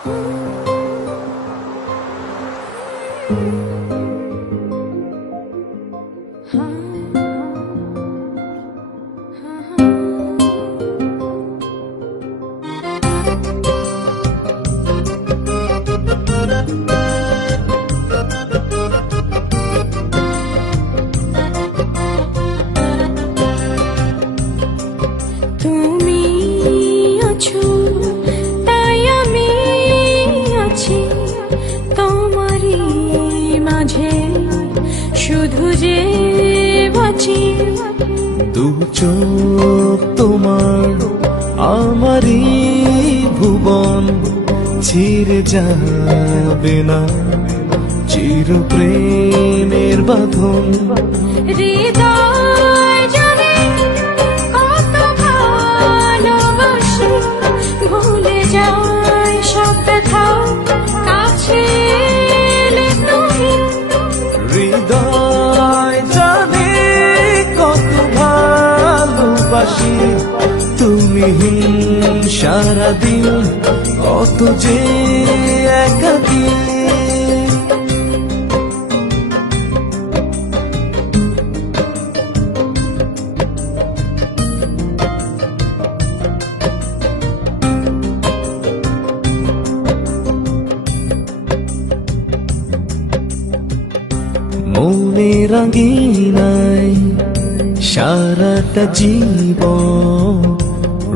তুমি আছো তাই আমি আছি তোমারই মাঝে, শুধু যে বাঁচি। দু চোখ তোমার আমারই ভুবন, ছিঁড়ে যাবে না চির প্রেমের বাঁধন। হৃদয় জানে কত ভালোবাসি, ভুলে যায় সব ব্যথা কাছে এলে তুমি। হৃদয় জানে কত ভালোবাসি, তুমি সারাদিন কত যে একাকী। মনের আঙিনায় সারাটা জীবন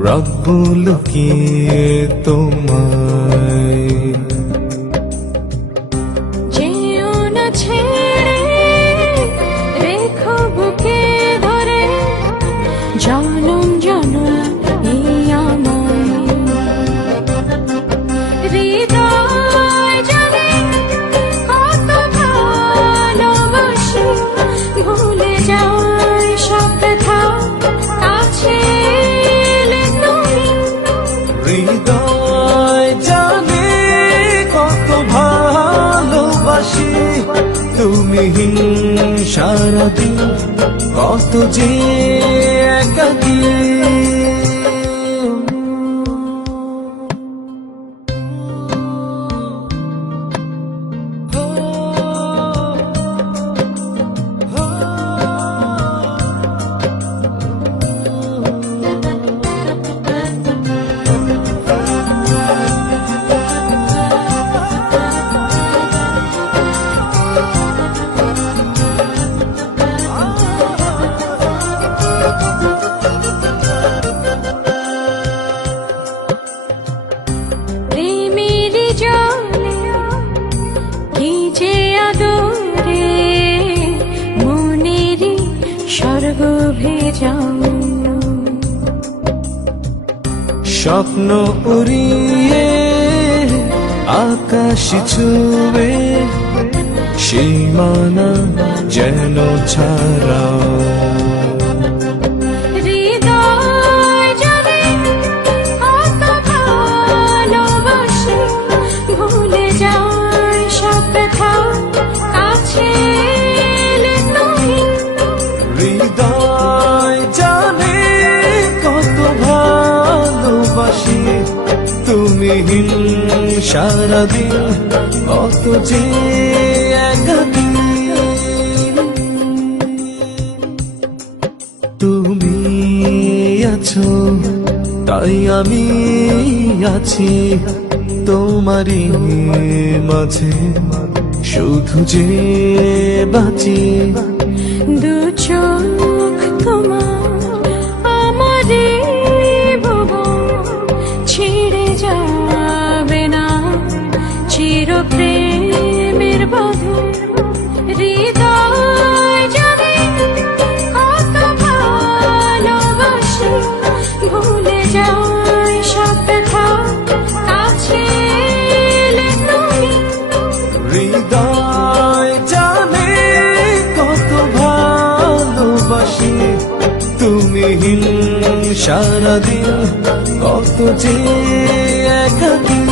রাখবো লুকিয়ে তোমায়। যেও না ছেড়ে, রেখো বুকে ধরে, জনম জনম এই আমার। হৃদয় জানে কত ভালোবাসি, ভুলে যায় সব ব্যথা কাছে এলে তুমি। হৃদয় জানে কত ভালোবাসি, তুমি সারাদিন কত যে একাকী। প্রেমেরই জলে কি যে আদরে, মনেরই স্বর্গ ভেজাও। স্বপ্ন উড়িয়ে আকাশ ছুঁয়ে, সীমানা যেন ছাড়াও। হৃদয় জানে কত ভালোবাসি, ভুলে যায় সব ব্যথা কাছে এলে তুমি। হৃদয় জানে কত ভালোবাসি, তুমি সারাদিন কত যে একাকী। তুমি আছো তাই আমি আছি তোমারই মাঝে, শুধু যে বাঁচি। দু চোখ তোমার আমারে ভুবন, ছিঁড়ে যাবে না চির প্রেমের বাঁধন। হৃদয় জানে কত ভালোবাসি, ভুলে যায় সব ব্যথা কাছে এলে তুমি। হৃদয় জানে কত ভালোবাসি, তুমি সারাদিন কত যে একাকী।